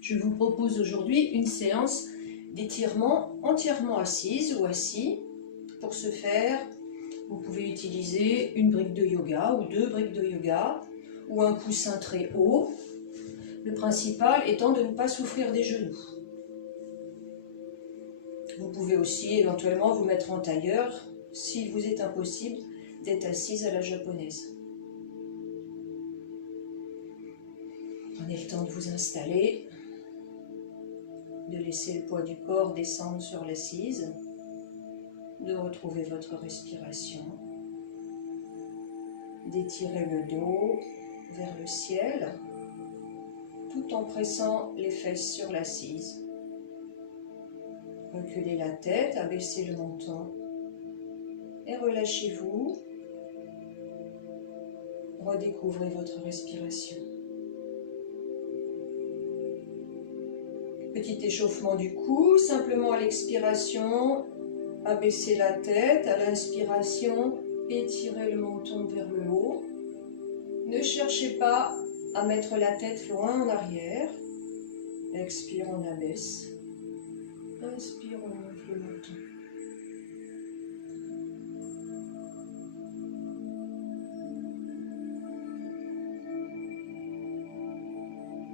Je vous propose aujourd'hui une séance d'étirement entièrement assise ou assis. Pour ce faire, vous pouvez utiliser une brique de yoga ou 2 briques de yoga ou un coussin très haut. Le principal étant de ne pas souffrir des genoux. Vous pouvez aussi éventuellement vous mettre en tailleur s'il vous est impossible d'être assise à la japonaise. Prenez le temps de vous installer, de laisser le poids du corps descendre sur l'assise, de retrouver votre respiration, d'étirer le dos vers le ciel, tout en pressant les fesses sur l'assise. Reculez la tête, abaissez le menton et relâchez-vous. Redécouvrez votre respiration. Petit échauffement du cou, simplement à l'expiration, abaissez la tête, à l'inspiration, étirez le menton vers le haut. Ne cherchez pas à mettre la tête loin en arrière. Expire, on abaisse. Inspire, on monte le menton.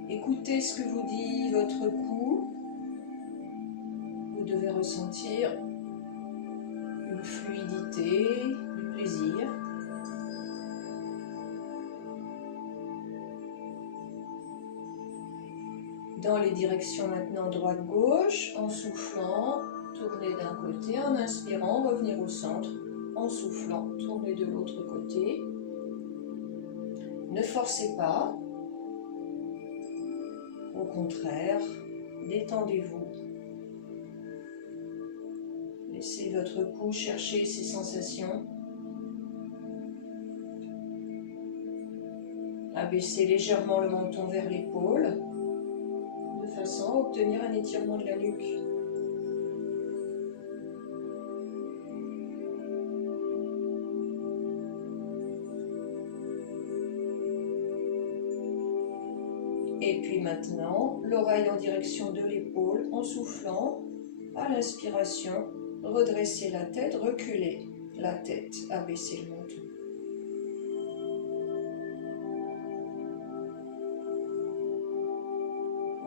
Écoutez ce que vous dit votre cou. Vous devez ressentir une fluidité, du plaisir. Dans les directions maintenant droite-gauche, en soufflant, tournez d'un côté, en inspirant, revenir au centre, en soufflant, tournez de l'autre côté. Ne forcez pas. Au contraire, détendez-vous. Laissez votre cou chercher ses sensations. Abaissez légèrement le menton vers l'épaule, de façon à obtenir un étirement de la nuque. Et puis maintenant, l'oreille en direction de l'épaule, en soufflant, à l'inspiration, redressez la tête, reculez la tête, abaissez le menton.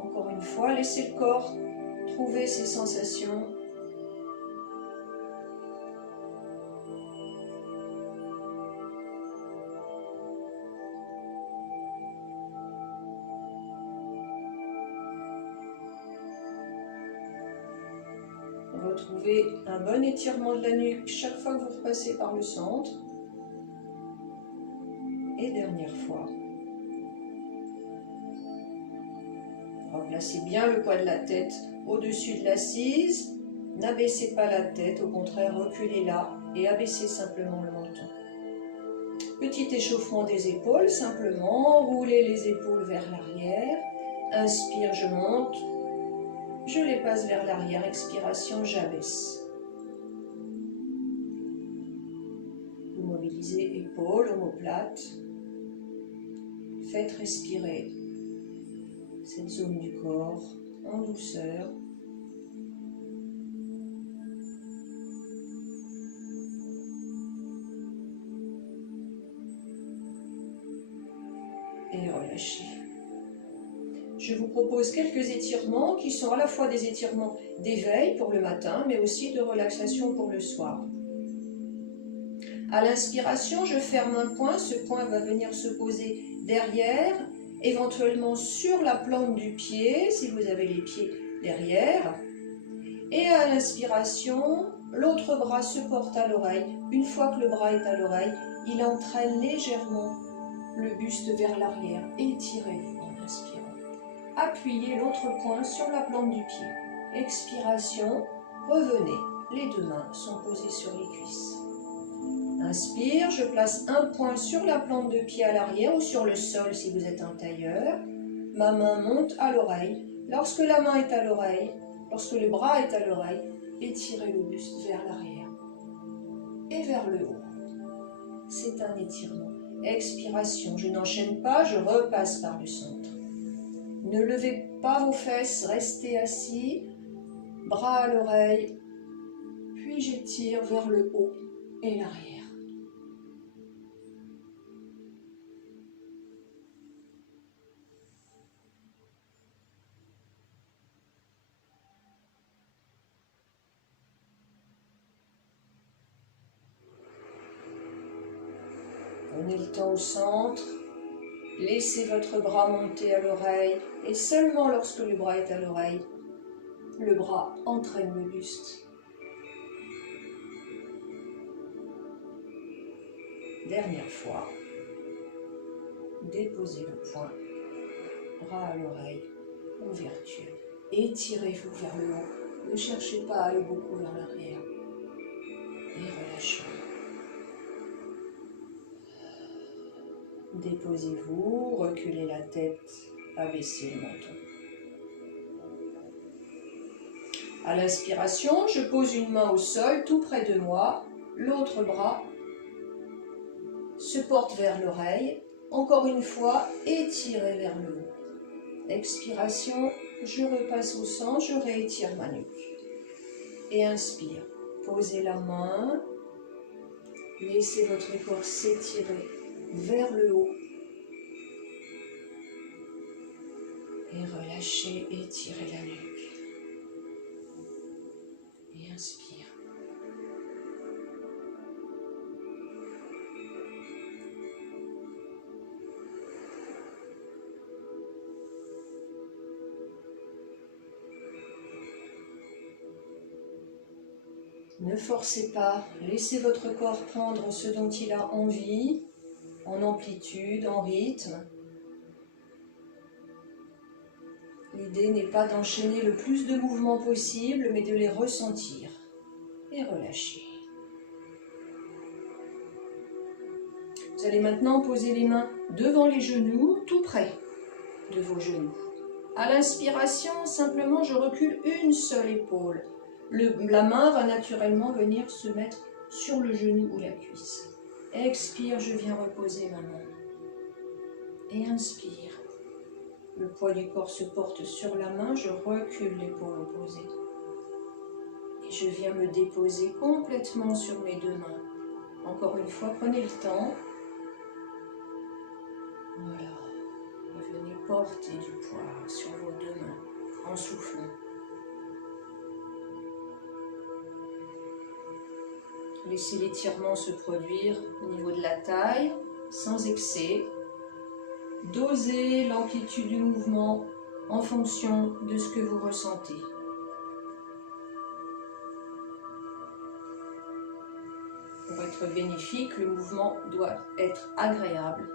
Encore une fois, laissez le corps trouver ses sensations. Retrouvez un bon étirement de la nuque chaque fois que vous repassez par le centre. Et dernière fois. Replacez bien le poids de la tête au-dessus de l'assise. N'abaissez pas la tête, au contraire, reculez-la et abaissez simplement le menton. Petit échauffement des épaules, simplement, roulez les épaules vers l'arrière. Inspire, je monte. Je les passe vers l'arrière, expiration, j'abaisse. Vous mobilisez épaules, omoplate. Faites respirer cette zone du corps en douceur. Et relâchez. Je vous propose quelques étirements qui sont à la fois des étirements d'éveil pour le matin, mais aussi de relaxation pour le soir. À l'inspiration, je ferme un point. Ce point va venir se poser derrière, éventuellement sur la plante du pied, si vous avez les pieds derrière. Et à l'inspiration, l'autre bras se porte à l'oreille. Une fois que le bras est à l'oreille, il entraîne légèrement le buste vers l'arrière. Étirez-vous en inspirant. Appuyez l'autre poing sur la plante du pied. Expiration, revenez. Les 2 mains sont posées sur les cuisses. Inspire, je place un point sur la plante de pied à l'arrière ou sur le sol si vous êtes un tailleur. Ma main monte à l'oreille. Lorsque la main est à l'oreille, lorsque le bras est à l'oreille, étirez le buste vers l'arrière et vers le haut. C'est un étirement. Expiration, je n'enchaîne pas, je repasse par le centre. Ne levez pas vos fesses, restez assis, bras à l'oreille, puis j'étire vers le haut et l'arrière. Prenez le temps au centre, laissez votre bras monter à l'oreille et seulement lorsque le bras est à l'oreille, le bras entraîne le buste. Dernière fois, déposez le poing, bras à l'oreille, ouverture. Étirez-vous vers le haut, ne cherchez pas à aller beaucoup vers l'arrière. Et relâchez. Déposez-vous, reculez la tête, abaissez le menton. À l'inspiration, je pose une main au sol tout près de moi, l'autre bras se porte vers l'oreille. Encore une fois, étirez vers le haut. Expiration, je repasse au centre, je réétire ma nuque. Et inspire, posez la main, laissez votre corps s'étirer vers le haut. Et relâchez, étirez la nuque. Et inspire. Ne forcez pas, laissez votre corps prendre ce dont il a envie, en amplitude, en rythme. L'idée n'est pas d'enchaîner le plus de mouvements possible, mais de les ressentir et relâcher. Vous allez maintenant poser les mains devant les genoux, tout près de vos genoux. À l'inspiration, simplement, je recule une seule épaule. La main va naturellement venir se mettre sur le genou ou la cuisse. Expire, je viens reposer ma main. Et inspire. Le poids du corps se porte sur la main, je recule l'épaule opposée. Et je viens me déposer complètement sur mes deux mains. Encore une fois, prenez le temps. Voilà. Et venez porter du poids sur vos deux mains en soufflant. Laissez l'étirement se produire au niveau de la taille, sans excès. Dosez l'amplitude du mouvement en fonction de ce que vous ressentez. Pour être bénéfique, le mouvement doit être agréable,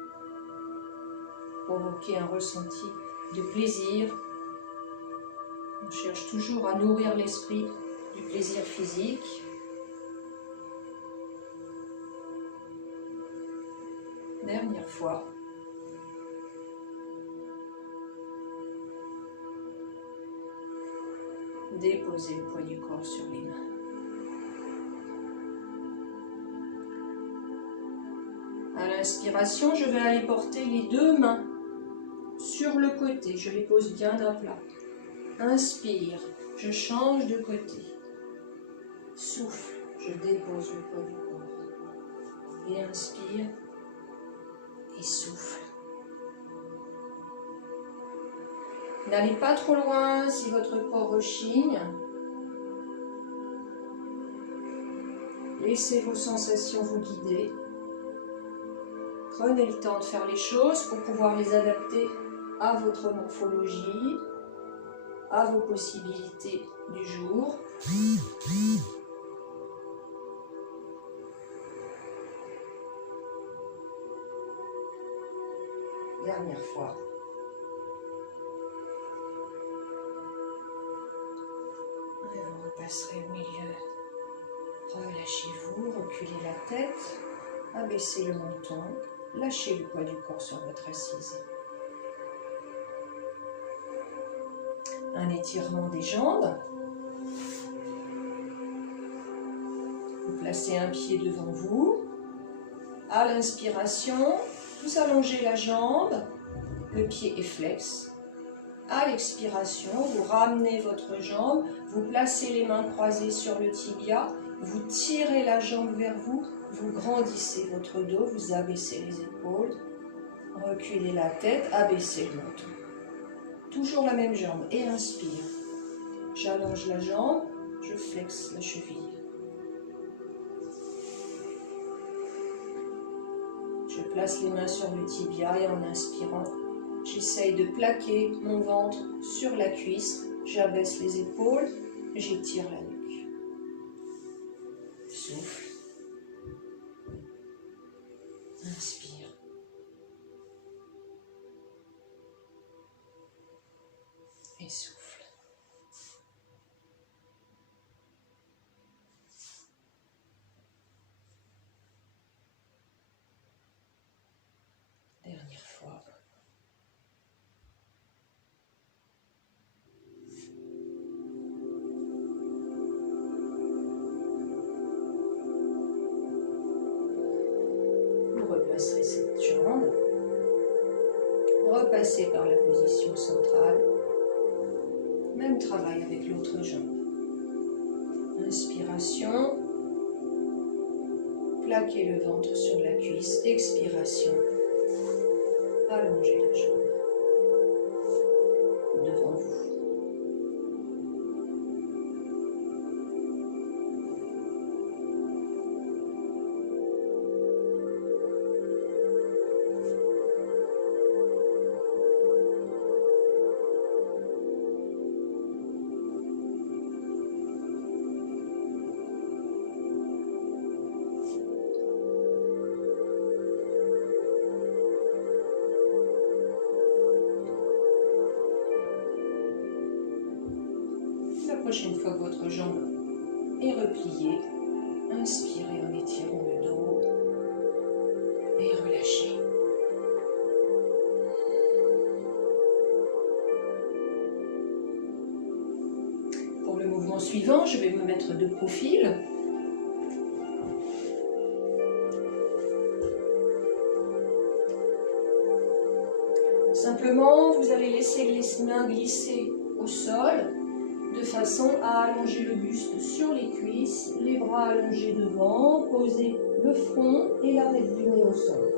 provoquer un ressenti de plaisir. On cherche toujours à nourrir l'esprit du plaisir physique. Dernière fois. Déposez le poids du corps sur les mains. À l'inspiration, je vais aller porter les deux mains sur le côté. Je les pose bien à plat. Inspire, je change de côté. Souffle, je dépose le poids du corps. Et inspire. Et souffle. N'allez pas trop loin si votre corps rechigne. Laissez vos sensations vous guider. Prenez le temps de faire les choses pour pouvoir les adapter à votre morphologie, à vos possibilités du jour. Dernière fois. Et vous repasserez au milieu. Relâchez-vous, reculez la tête, abaissez le menton, lâchez le poids du corps sur votre assise. Un étirement des jambes. Vous placez un pied devant vous. À l'inspiration, Vous allongez la jambe, le pied est flex. À l'expiration, vous ramenez votre jambe, vous placez les mains croisées sur le tibia, vous tirez la jambe vers vous, vous grandissez votre dos, vous abaissez les épaules, reculez la tête, abaissez le menton. Toujours la même jambe et inspire. J'allonge la jambe, je flexe la cheville. Je place les mains sur le tibia et en inspirant, j'essaye de plaquer mon ventre sur la cuisse. J'abaisse les épaules, j'étire la nuque. Souffle. Inspire. Et souffle. Dernière fois. Vous replacerez cette jambe. Repassez par la position centrale. Même travail avec l'autre jambe. Inspiration. Plaquez le ventre sur la cuisse. Expiration. Allongez la jambe devant vous. La prochaine fois que votre jambe est repliée, inspirez en étirant le dos et relâchez. Pour le mouvement suivant, je vais me mettre de profil. Simplement, vous allez laisser les mains glisser au sol de façon à allonger le buste sur les cuisses, les bras allongés devant, posez le front et l'arête du nez au sol.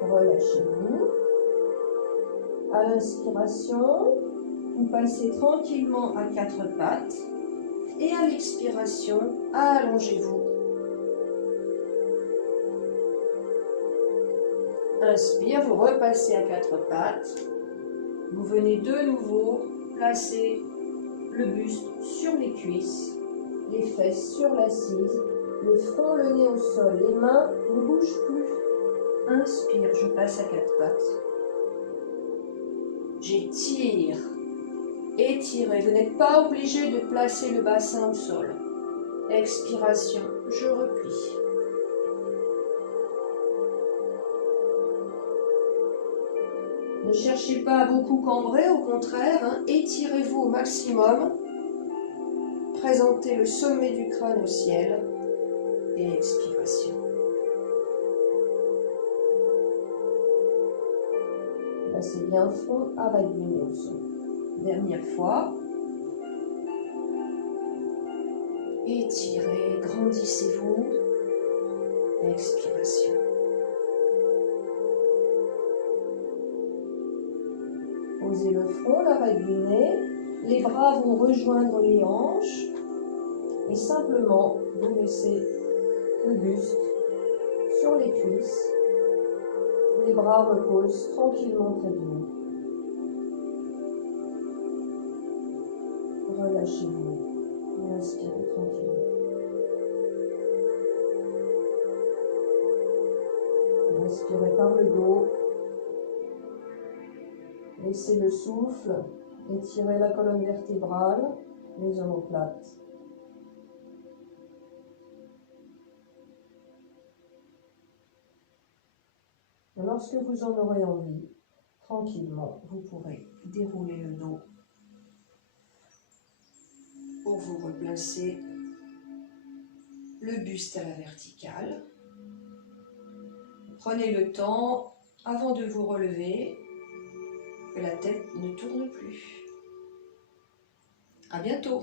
Relâchez-vous. À l'inspiration, vous passez tranquillement à quatre pattes et à l'expiration, allongez-vous. Inspire, vous repassez à quatre pattes. Vous venez de nouveau placer le buste sur les cuisses, les fesses sur l'assise, le front, le nez au sol, les mains ne bougent plus. Inspire, je passe à quatre pattes. J'étire, étirez. Vous n'êtes pas obligé de placer le bassin au sol. Expiration, je replie. Ne cherchez pas à beaucoup cambrer, au contraire, étirez-vous au maximum. Présentez le sommet du crâne au ciel et expiration. Placez bien front, arrête du nez au sol. Dernière fois. Étirez, grandissez-vous. Expiration. Posez le front, l'arête du nez. Les bras vont rejoindre les hanches. Et simplement, vous laissez le buste sur les cuisses. Les bras reposent tranquillement près du nez. Relâchez-vous et inspirez tranquillement. Inspirez par le dos. Laissez le souffle, étirez la colonne vertébrale, les omoplates. Lorsque vous en aurez envie, tranquillement, vous pourrez dérouler le dos pour vous replacer le buste à la verticale. Prenez le temps, avant de vous relever, que la tête ne tourne plus. À bientôt!